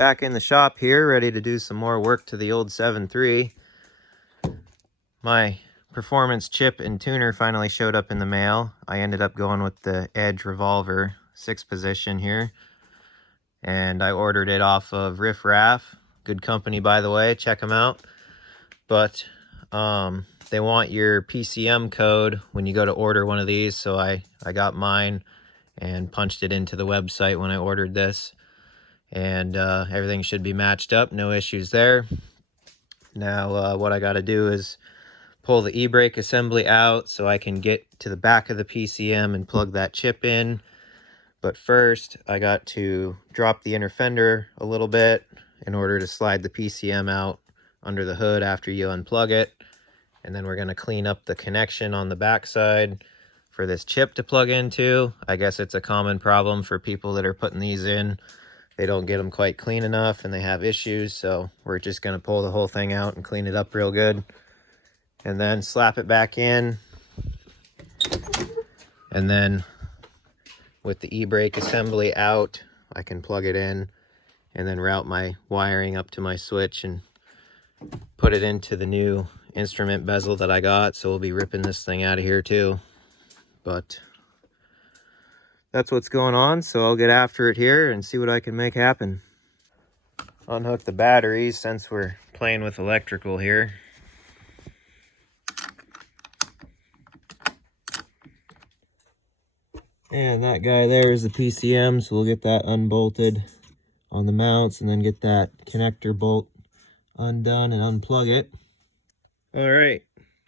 Back in the shop here, ready to do some more work to the old 7.3. My performance chip and tuner finally showed up in the mail. I ended up going with the Edge Revolver 6 position here, and I ordered it off of Riff Raff. Good company, by the way, check them out. But they want your PCM code when you go to order one of these, so I got mine and punched it into the website when I ordered this. And everything should be matched up, no issues there. Now what I got to do is pull the e-brake assembly out so I can get to the back of the PCM and plug that chip in. But first I got to drop the inner fender a little bit in order to slide the PCM out under the hood after you unplug it. And then we're going to clean up the connection on the back side for this chip to plug into. I guess it's a common problem for people that are putting these in. They don't get them quite clean enough and they have issues, so we're just going to pull the whole thing out and clean it up real good. And then slap it back in. And then with the e-brake assembly out, I can plug it in and then route my wiring up to my switch and put it into the new instrument bezel that I got. So we'll be ripping this thing out of here too. But that's what's going on, so I'll get after it here and see what I can make happen. Unhook the batteries since we're playing with electrical here. And that guy there is the PCM, so we'll get that unbolted on the mounts and then get that connector bolt undone and unplug it. All right,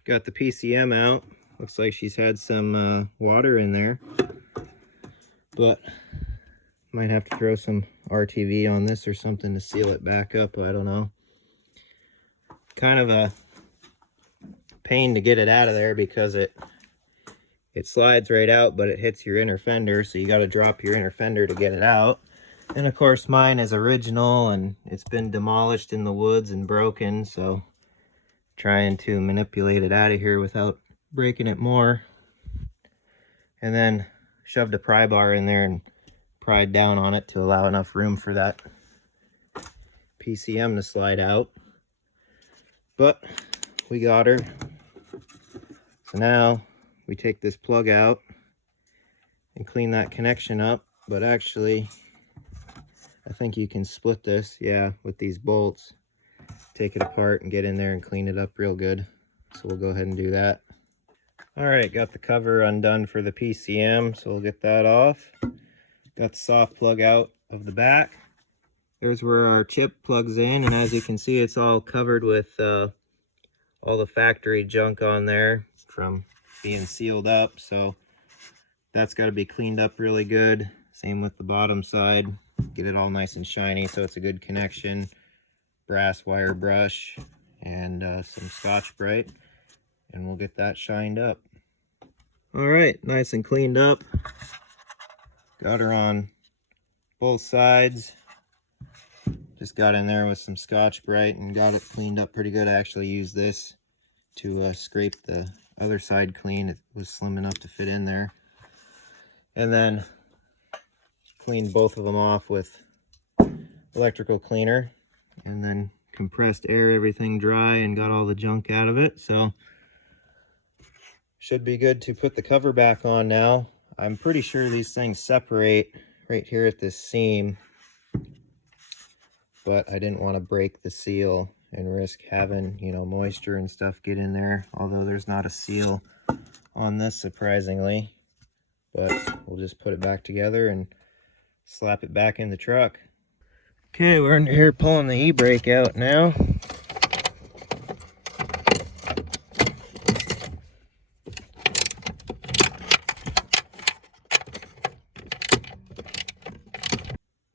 got the PCM out. Looks like she's had some water in there, but might have to throw some RTV on this or something to seal it back up. I don't know. Kind of a pain to get it out of there because it slides right out, but it hits your inner fender, so you got to drop your inner fender to get it out. And of course mine is original and it's been demolished in the woods and broken, so trying to manipulate it out of here without breaking it more. And then shoved a pry bar in there and pried down on it to allow enough room for that PCM to slide out. But we got her. So now we take this plug out and clean that connection up. But actually, I think you can split this, yeah, with these bolts. Take it apart and get in there and clean it up real good. So we'll go ahead and do that. All right, got the cover undone for the PCM, so we'll get that off. Got the soft plug out of the back. There's where our chip plugs in, and as you can see, it's all covered with all the factory junk on there from being sealed up, so that's got to be cleaned up really good. Same with the bottom side. Get it all nice and shiny so it's a good connection. Brass wire brush and some Scotch-Brite, and we'll get that shined up. All right, nice and cleaned up. Got her on both sides. Just got in there with some Scotch-Brite and got it cleaned up pretty good. I actually used this to scrape the other side clean. It was slim enough to fit in there. And then cleaned both of them off with electrical cleaner, and then compressed air everything dry and got all the junk out of it. So should be good to put the cover back on now. I'm pretty sure these things separate right here at this seam, but I didn't want to break the seal and risk having, you know, moisture and stuff get in there, although there's not a seal on this, surprisingly. But we'll just put it back together and slap it back in the truck. Okay, we're under here pulling the e-brake out now.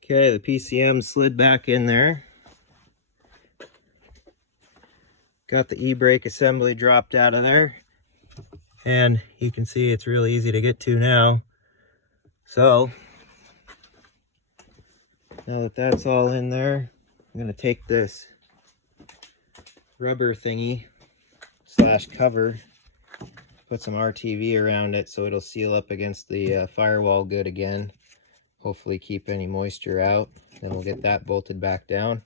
Okay, the PCM slid back in there. Got the e-brake assembly dropped out of there. And you can see it's really easy to get to now. So, now that that's all in there, I'm going to take this rubber thingy / cover, put some RTV around it so it'll seal up against the firewall good again. Hopefully keep any moisture out. Then we'll get that bolted back down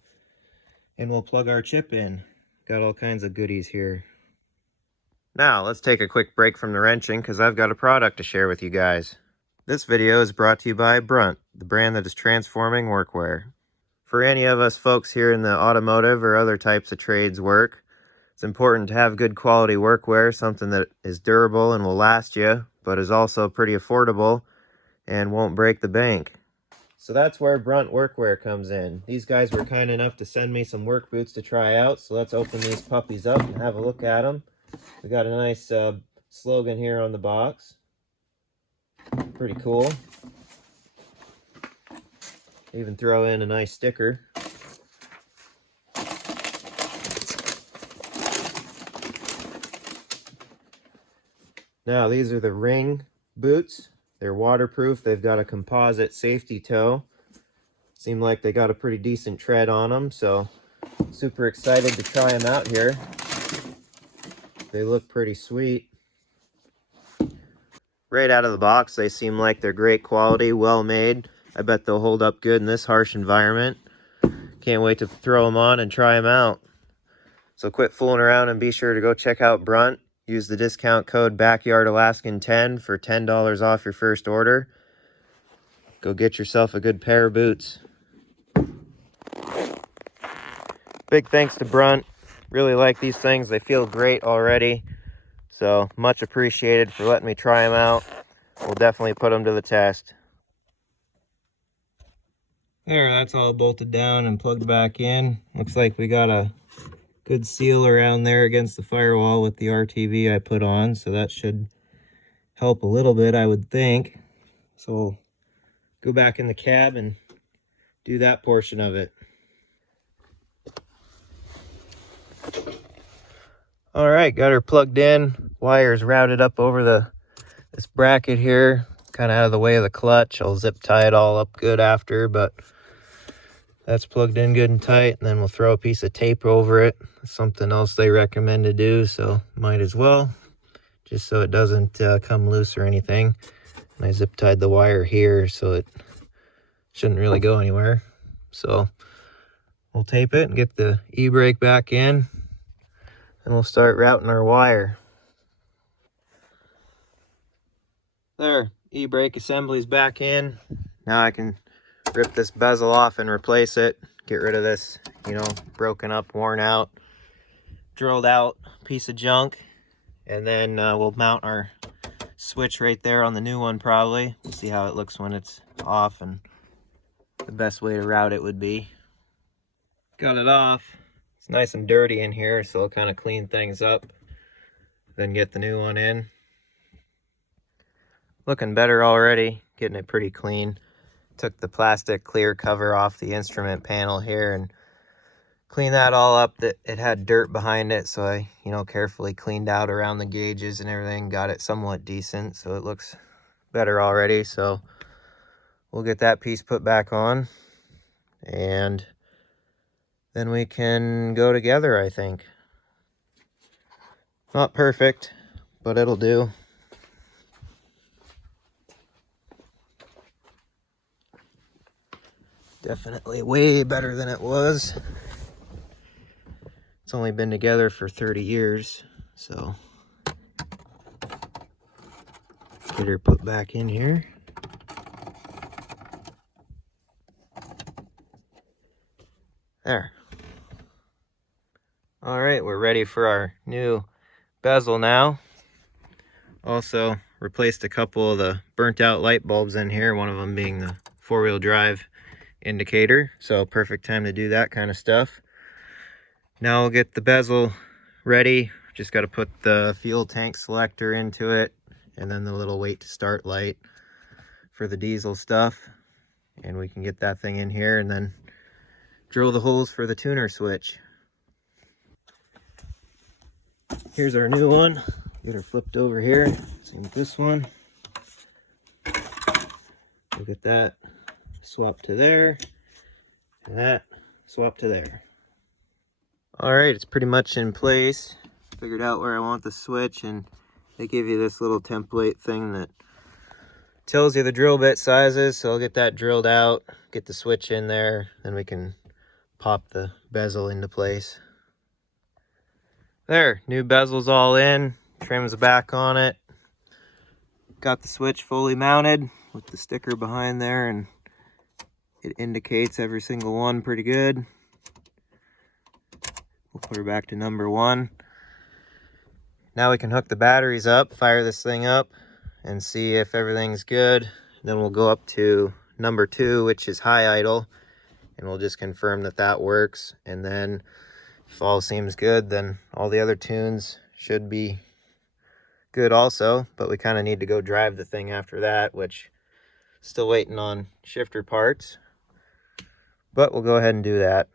and we'll plug our chip in. Got all kinds of goodies here. Now let's take a quick break from the wrenching because I've got a product to share with you guys. This video is brought to you by Brunt, the brand that is transforming workwear. For any of us folks here in the automotive or other types of trades work, it's important to have good quality workwear, something that is durable and will last you, but is also pretty affordable and won't break the bank. So that's where Brunt workwear comes in. These guys were kind enough to send me some work boots to try out, so let's open these puppies up and have a look at them. We got a nice slogan here on the box. Pretty cool. Even throw in a nice sticker. Now these are the Ring boots. They're waterproof. They've got a composite safety toe. Seem like they got a pretty decent tread on them, so super excited to try them out here. They look pretty sweet. Right out of the box, they seem like they're great quality, well made. I bet they'll hold up good in this harsh environment. Can't wait to throw them on and try them out. So quit fooling around and be sure to go check out Brunt. Use the discount code BackyardAlaskan10 for $10 off your first order. Go get yourself a good pair of boots. Big thanks to Brunt. Really like these things. They feel great already. So much appreciated for letting me try them out. We'll definitely put them to the test. There, that's all bolted down and plugged back in. Looks like we got a good seal around there against the firewall with the RTV I put on, so that should help a little bit, I would think. So we'll go back in the cab and do that portion of it. All right, got her plugged in. Wires routed up over this bracket here, kind of out of the way of the clutch. I'll zip tie it all up good after, but that's plugged in good and tight. And then we'll throw a piece of tape over it. Something else they recommend to do, so might as well, just so it doesn't come loose or anything. And I zip tied the wire here, so it shouldn't really go anywhere. So we'll tape it and get the e-brake back in, and we'll start routing our wire. There, e-brake assembly's back in. Now I can rip this bezel off and replace it. Get rid of this, broken up, worn out, drilled out piece of junk. And then we'll mount our switch right there on the new one probably. We'll see how it looks when it's off and the best way to route it would be. Got it off. It's nice and dirty in here, so I'll kind of clean things up. Then get the new one in. Looking better already, getting it pretty clean. Took the plastic clear cover off the instrument panel here and cleaned that all up. That it had dirt behind it, so I carefully cleaned out around the gauges and everything, got it somewhat decent, so it looks better already. So we'll get that piece put back on and then we can go together, I think. Not perfect, but it'll do. Definitely way better than it was. It's only been together for 30 years, so get her put back in here. There. All right, we're ready for our new bezel now. Also replaced a couple of the burnt out light bulbs in here, one of them being the four-wheel drive indicator, so perfect time to do that kind of stuff. Now we'll get the bezel ready. Just got to put the fuel tank selector into it and then the little wait to start light for the diesel stuff, and we can get that thing in here and then drill the holes for the tuner switch. Here's our new one. Get her flipped over here. Same with this one. We'll get that swap to there, and that swap to there. All right, it's pretty much in place. Figured out where I want the switch, and they give you this little template thing that tells you the drill bit sizes, so I'll get that drilled out, get the switch in there, then we can pop the bezel into place. There, new bezel's all in, trim's back on it. Got the switch fully mounted with the sticker behind there, and it indicates every single one pretty good. We'll put her back to number 1. Now we can hook the batteries up, fire this thing up, and see if everything's good. Then we'll go up to number 2, which is high idle, and we'll just confirm that that works. And then if all seems good, then all the other tunes should be good also, but we kind of need to go drive the thing after that, which still waiting on shifter parts, but we'll go ahead and do that.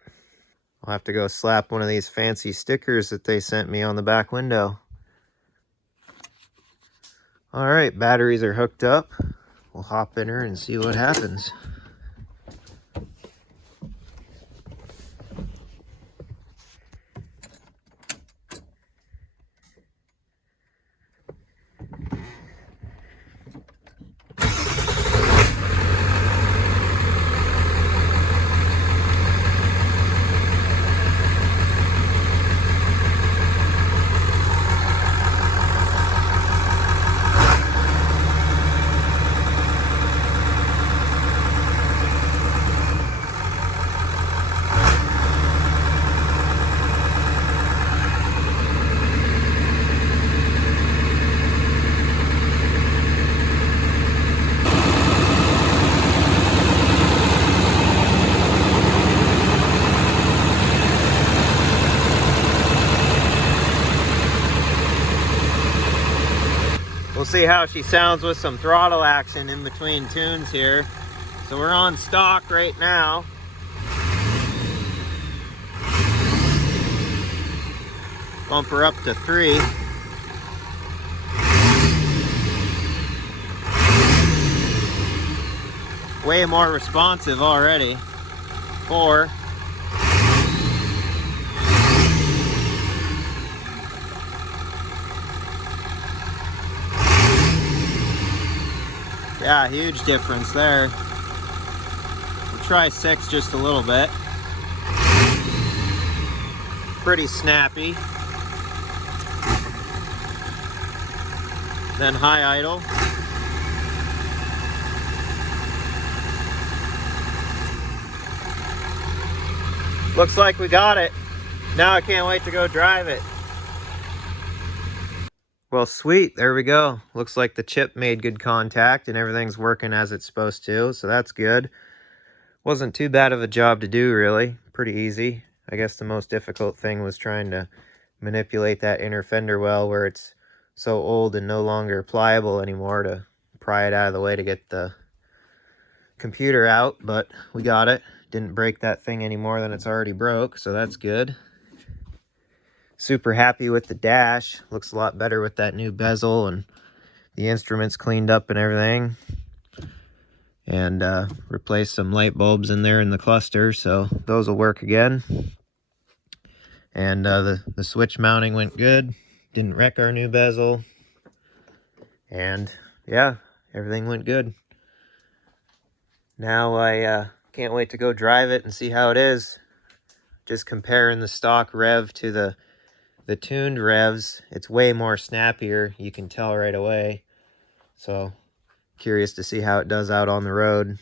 I'll have to go slap one of these fancy stickers that they sent me on the back window. All right, batteries are hooked up. We'll hop in her and see what happens. We'll see how she sounds with some throttle action in between tunes here. So we're on stock right now. Bump her up to 3. Way more responsive already. 4. Yeah, huge difference there. We'll try 6 just a little bit. Pretty snappy. Then high idle. Looks like we got it. Now I can't wait to go drive it. Well, sweet, there we go. Looks like the chip made good contact and everything's working as it's supposed to, so that's good. Wasn't too bad of a job to do, really. Pretty easy. I guess the most difficult thing was trying to manipulate that inner fender well where it's so old and no longer pliable anymore, to pry it out of the way to get the computer out, but we got it. Didn't break that thing any more than it's already broke, so that's good. Super happy with the dash. Looks a lot better with that new bezel, and the instruments cleaned up and everything. And replaced some light bulbs in there in the cluster, so those will work again. And the switch mounting went good. Didn't wreck our new bezel. And yeah, everything went good. Now I can't wait to go drive it and see how it is. Just comparing the stock rev to the tuned revs, it's way more snappier. You can tell right away. So curious to see how it does out on the road.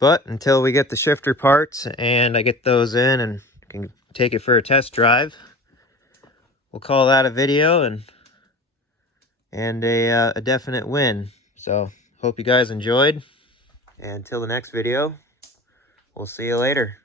But until we get the shifter parts and I get those in and can take it for a test drive, we'll call that a video and a definite win. So hope you guys enjoyed, and until the next video, we'll see you later.